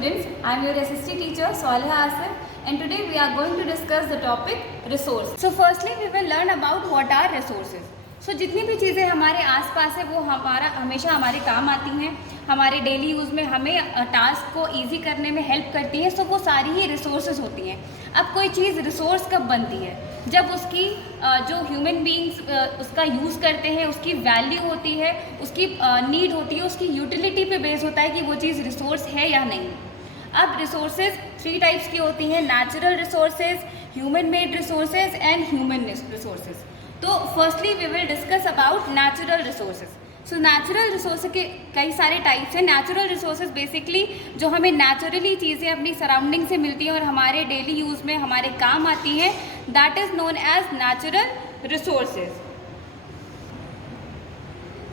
students, I am your SST teacher Saliha Asif, and today we are going to discuss the topic resource. So firstly we will learn about what are resources. So जितनी भी चीज़ें हमारे आसपास है वो हमेशा हमारे काम आती हैं, हमारे डेली यूज़ में हमें टास्क को इजी करने में हेल्प करती है, सो वो सारी ही रिसोर्सेज होती हैं। अब कोई चीज़ रिसोर्स कब बनती है? जब उसकी जो ह्यूमन बीइंग्स उसका यूज़ करते हैं, उसकी वैल्यू होती है, उसकी नीड होती है, उसकी यूटिलिटी पे बेस होता है कि वो चीज़ रिसोर्स है या नहीं। अब रिसोर्सेज 3 टाइप्स की होती हैं, natural resources, human made resources and human resources. तो firstly we will discuss about natural resources. So natural resources के कई सारे टाइप्स हैं। नेचुरल रिसोर्सेज बेसिकली जो हमें नेचुरली चीज़ें अपनी सराउंडिंग से मिलती हैं और हमारे डेली यूज़ में हमारे काम आती हैं, that is known as natural resources.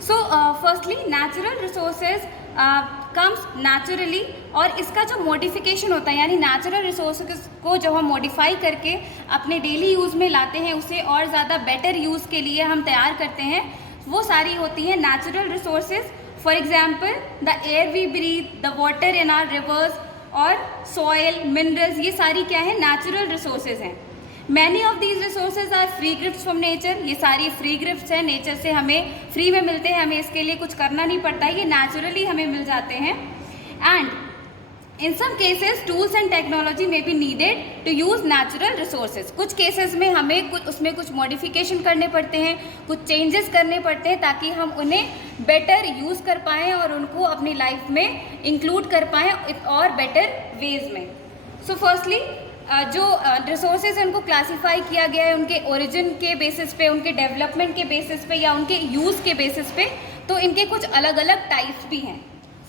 So firstly natural resources comes naturally, और इसका जो मॉडिफिकेशन होता है यानी नेचुरल रिसोर्सेज को जब हम मॉडिफाई करके अपने डेली यूज़ में लाते हैं, उसे और ज़्यादा बेटर यूज़ के लिए हम तैयार करते हैं, वो सारी होती हैं natural resources. For example the air we breathe, the water in our rivers और सॉयल, मिनरल्स, ये सारी क्या है? नेचुरल रिसोर्सेज हैं। Many of these resources are free gifts from nature. ये सारी फ्री गिफ्ट्स हैं, नेचर से हमें फ्री में मिलते हैं, हमें इसके लिए कुछ करना नहीं पड़ता है, ये नेचुरली हमें मिल जाते हैं। And in some cases tools and technology में be needed to use natural resources. कुछ केसेस में हमें उसमें कुछ मॉडिफिकेशन करने पड़ते हैं, कुछ चेंजेस करने पड़ते हैं ताकि हम उन्हें बेटर यूज़ कर पाएँ और उनको अपनी लाइफ में इंक्लूड कर पाएँ और बेटर वेज में। सो फर्स्टली जो रिसोर्सेज हैं उनको क्लासीफाई किया गया है उनके ओरिजिन के बेसिस पे, उनके डेवलपमेंट के बेसिस पे या उनके यूज़ के बेसिस पे। तो इनके कुछ अलग अलग टाइप्स भी हैं।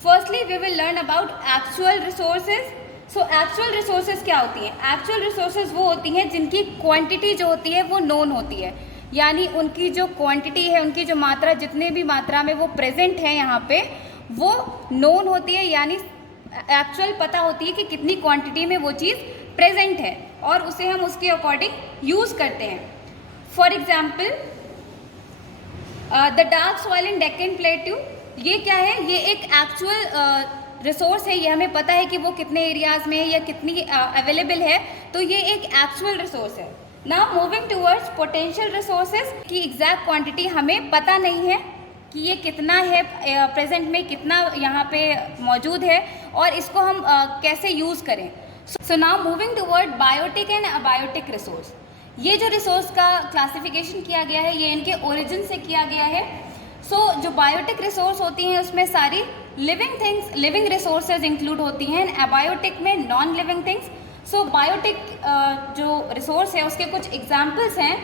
Firstly we will learn about actual resources. So actual resources क्या होती हैं? एक्चुअल रिसोर्सेज वो होती हैं जिनकी क्वांटिटी जो होती है वो नोन होती है, यानी उनकी जो क्वांटिटी है, उनकी जो मात्रा, जितने भी मात्रा में वो प्रेजेंट है यहाँ पे, वो नोन होती है, यानी एक्चुअल पता होती है कि कितनी क्वांटिटी में वो चीज़ प्रेजेंट है और उसे हम उसके अकॉर्डिंग यूज़ करते हैं। For example the dark soil in Deccan plateau, ये क्या है? ये एक एक्चुअल रिसोर्स है, ये हमें पता है कि वो कितने एरियाज़ में है या कितनी अवेलेबल है, तो ये एक एक्चुअल रिसोर्स है। Now moving towards potential resources की एग्जैक्ट क्वांटिटी हमें पता नहीं है कि ये कितना है प्रेजेंट में, कितना यहाँ पे मौजूद है और इसको हम कैसे यूज़ करें। So now moving toward biotic and abiotic resource. ये जो रिसोर्स का क्लासिफिकेशन किया गया है ये इनके ओरिजिन से किया गया है। सो जो बायोटिक रिसोर्स होती हैं उसमें सारी living things, living resources include होती हैं, अबायोटिक में non living things. So biotic जो रिसोर्स है उसके कुछ एग्जाम्पल्स हैं।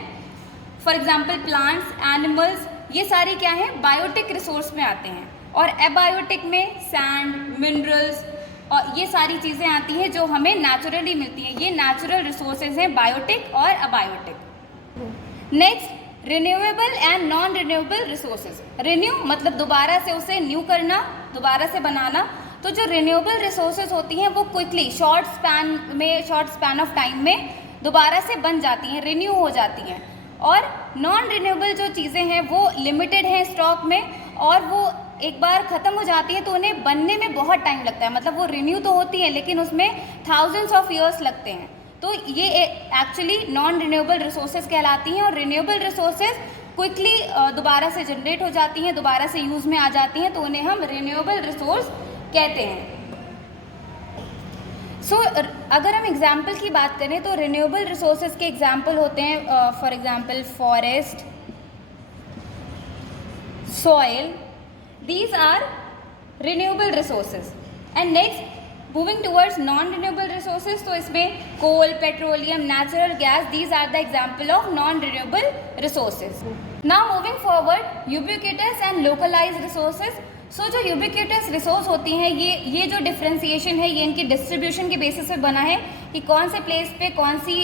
फॉर एग्जाम्पल प्लांट्स, एनिमल्स, ये सारी क्या है? बायोटिक रिसोर्स में आते हैं। और एबायोटिक में सैंड, मिनरल्स और ये सारी चीज़ें आती हैं जो हमें नेचुरली मिलती हैं। ये नेचुरल रिसोर्सेज हैं, बायोटिक और abiotic. Next renewable and non renewable resources. Renew मतलब दोबारा से उसे न्यू करना, दोबारा से बनाना। तो जो रिन्यूएबल रिसोर्सेज होती हैं वो quickly short span of time में दोबारा से बन जाती हैं, रिन्यू हो जाती हैं। और नॉन रिन्यूएबल जो चीज़ें हैं वो लिमिटेड हैं स्टॉक में और वो एक बार ख़त्म हो जाती है तो उन्हें बनने में बहुत टाइम लगता है। मतलब वो रिन्यू तो होती है लेकिन उसमें थाउजेंड्स ऑफ ईयर्स लगते हैं। तो ये एक्चुअली नॉन रिन्यूएबल रिसोर्सेज कहलाती हैं। और रिन्यूएबल रिसोर्सेज क्विकली दोबारा से जनरेट हो जाती हैं, दोबारा से यूज़ में आ जाती हैं, तो उन्हें हम रिन्यूएबल रिसोर्स कहते हैं। सो अगर हम एग्जाम्पल की बात करें तो रिन्यूएबल रिसोर्सेज के एग्जाम्पल होते हैं for example forest, soil, these are renewable resources. And next moving towards non renewable resources, तो इसमें coal, petroleum, natural gas, these are the example of non renewable resources. Now moving forward ubiquitous and localized resources. So जो ubiquitous resource होती हैं ये जो differentiation है ये इनकी distribution के basis पे बना है कि कौन से place पे कौन सी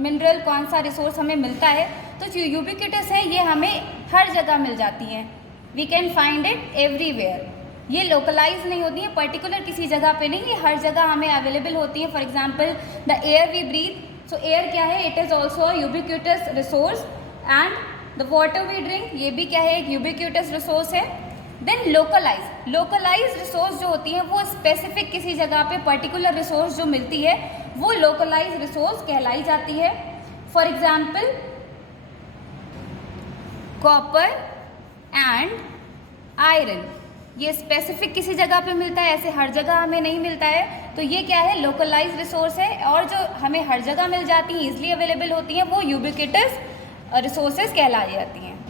मिनरल, कौन सा रिसोर्स हमें मिलता है। तो जो यूबिक्विटस है ये हमें हर जगह मिल जाती हैं, we can find it everywhere. ये लोकलाइज नहीं होती हैं, पर्टिकुलर किसी जगह पे नहीं, ये हर जगह हमें अवेलेबल होती हैं। For example the air we breathe, so air क्या है? It is also a ubiquitous resource. And the water we drink, ये भी क्या है? एक यूबिक्विटस रिसोर्स है। देन लोकलाइज रिसोर्स जो होती है वो स्पेसिफिक किसी जगह पे पर्टिकुलर रिसोर्स जो मिलती है वो लोकलाइज रिसोर्स कहलाई जाती है। For example copper and iron, ये स्पेसिफिक किसी जगह पे मिलता है, ऐसे हर जगह हमें नहीं मिलता है, तो ये क्या है, लोकलाइज रिसोर्स है। और जो हमें हर जगह मिल जाती हैं, इजीली अवेलेबल होती हैं, वो यूबिक्विटस रिसोर्सेज कहलाई जाती हैं।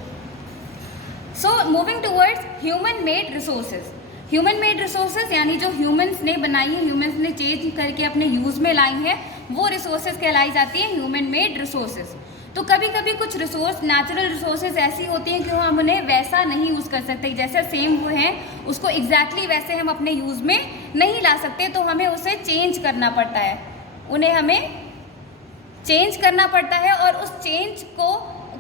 So moving towards human made resources. Human made resources यानी जो ह्यूमंस ने बनाई है, ह्यूमंस ने चेंज करके अपने यूज़ में लाई हैं, वो रिसोर्सेज कहलाई जाती हैं ह्यूमन मेड रिसोर्सेज। तो कभी कभी कुछ रिसोर्स, नेचुरल रिसोर्सेज ऐसी होती हैं कि हम उन्हें वैसा नहीं यूज़ कर सकते, जैसे सेम वो हैं उसको एग्जैक्टली वैसे हम अपने यूज़ में नहीं ला सकते, तो हमें उसे चेंज करना पड़ता है, उन्हें हमें चेंज करना पड़ता है। और उस चेंज को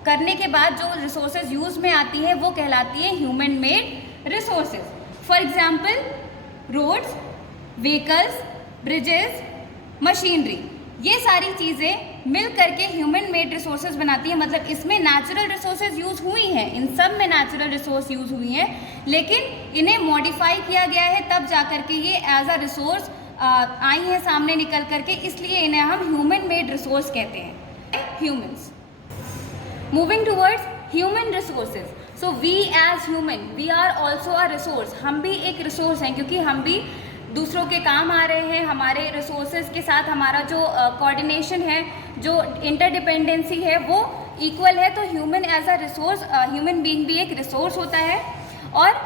करने के बाद जो रिसोर्सेज यूज़ में आती हैं वो कहलाती है human made resources. For example roads, vehicles, bridges, machinery, ये सारी चीज़ें मिल करके ह्यूमन मेड रिसोर्सेज बनाती है। मतलब इसमें नेचुरल रिसोर्सेज यूज़ हुई हैं, इन सब में नेचुरल रिसोर्स यूज़ हुई हैं, लेकिन इन्हें मॉडिफाई किया गया है, तब जा करके ये एज अ रिसोर्स आई हैं सामने निकल करके, इसलिए इन्हें हम ह्यूमन मेड रिसोर्स कहते हैं, humans. Moving towards human resources, so we as human we are also a resource, हम भी एक रिसोर्स हैं, क्योंकि हम भी दूसरों के काम आ रहे हैं। हमारे रिसोर्सेज के साथ हमारा जो कोऑर्डिनेशन है, जो इंटरडिपेंडेंसी है, वो इक्वल है। तो human as a resource, human being भी एक रिसोर्स होता है। और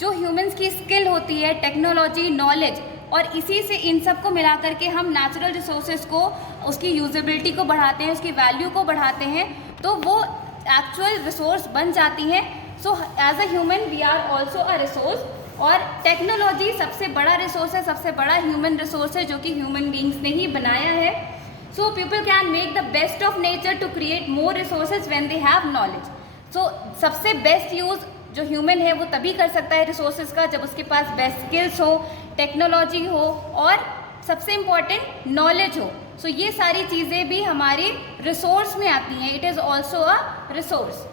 जो ह्यूमंस की स्किल होती है, टेक्नोलॉजी, नॉलेज, और इसी से इन सब को मिला करके हम नेचुरल रिसोर्सेज को, उसकी यूजेबिलिटी को बढ़ाते हैं, उसकी वैल्यू को बढ़ाते हैं, तो वो एक्चुअल रिसोर्स बन जाती हैं। So as a human we are also a resource. और टेक्नोलॉजी सबसे बड़ा रिसोर्स है, सबसे बड़ा ह्यूमन रिसोर्स है, जो कि ह्यूमन बींग्स ने ही बनाया है। So people can make the best of nature to create more resources when they have knowledge. So सबसे बेस्ट यूज़ जो ह्यूमन है वो तभी कर सकता है रिसोर्सेज का, जब उसके पास बेस्ट स्किल्स हो, टेक्नोलॉजी हो, और सबसे इम्पॉर्टेंट नॉलेज हो। सो ये सारी चीज़ें भी हमारे रिसोर्स में आती हैं, it is also a resource.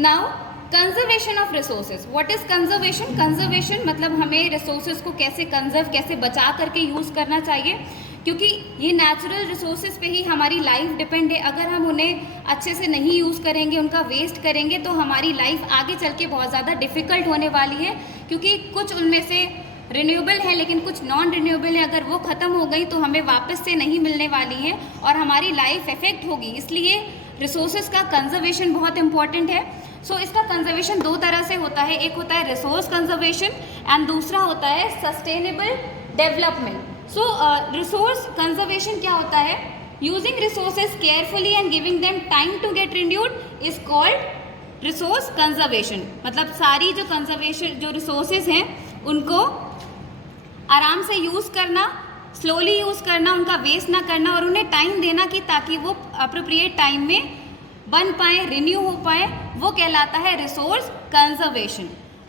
Now conservation of resources, what is conservation? Conservation मतलब हमें रिसोर्सेज को कैसे कंजर्व, कैसे बचा करके यूज़ करना चाहिए, क्योंकि ये नेचुरल रिसोर्सेज पे ही हमारी लाइफ डिपेंड है। अगर हम उन्हें अच्छे से नहीं यूज़ करेंगे, उनका वेस्ट करेंगे, तो हमारी लाइफ आगे चल के बहुत ज़्यादा डिफ़िकल्ट होने वाली है, क्योंकि कुछ उनमें से रिन्यूएबल है लेकिन कुछ नॉन रिन्यूएबल है। अगर वो ख़त्म हो गई तो हमें वापस से नहीं मिलने वाली हैं और हमारी लाइफ इफेक्ट होगी। इसलिए रिसोर्सेज का कंजर्वेशन बहुत इंपॉर्टेंट है। सो इसका कंजर्वेशन दो तरह से होता है, एक होता है रिसोर्स कंजर्वेशन एंड दूसरा होता है sustainable development. So resource conservation क्या होता है? Using resources carefully and giving them time to get renewed is called resource conservation. मतलब सारी जो कंजर्वेशन, जो रिसोर्सेज हैं, उनको आराम से यूज़ करना, स्लोली यूज़ करना, उनका वेस्ट ना करना, और उन्हें टाइम देना कि ताकि वो अप्रोप्रिएट टाइम में बन पाए, रिन्यू हो पाए, वो कहलाता है रिसोर्स कंजर्वेशन।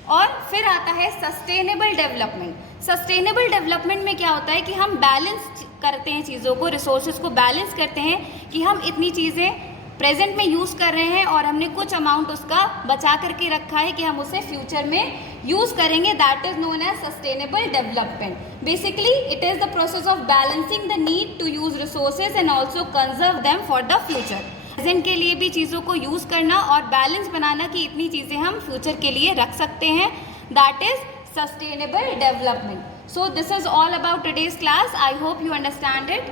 और फिर आता है सस्टेनेबल डेवलपमेंट। सस्टेनेबल डेवलपमेंट में क्या होता है कि हम बैलेंस करते हैं चीज़ों को, रिसोर्सेज को बैलेंस करते हैं कि हम इतनी चीज़ें प्रेजेंट में यूज़ कर रहे हैं और हमने कुछ अमाउंट उसका बचा करके रखा है कि हम उसे फ्यूचर में यूज़ करेंगे। That is known as sustainable development. Basically it is the process of balancing the need to use resources and also conserve them for the future. Present के लिए भी चीज़ों को यूज़ करना और बैलेंस बनाना कि इतनी चीज़ें हम फ्यूचर के लिए रख सकते हैं। That is sustainable development. So this is all about today's class. I hope you understand it.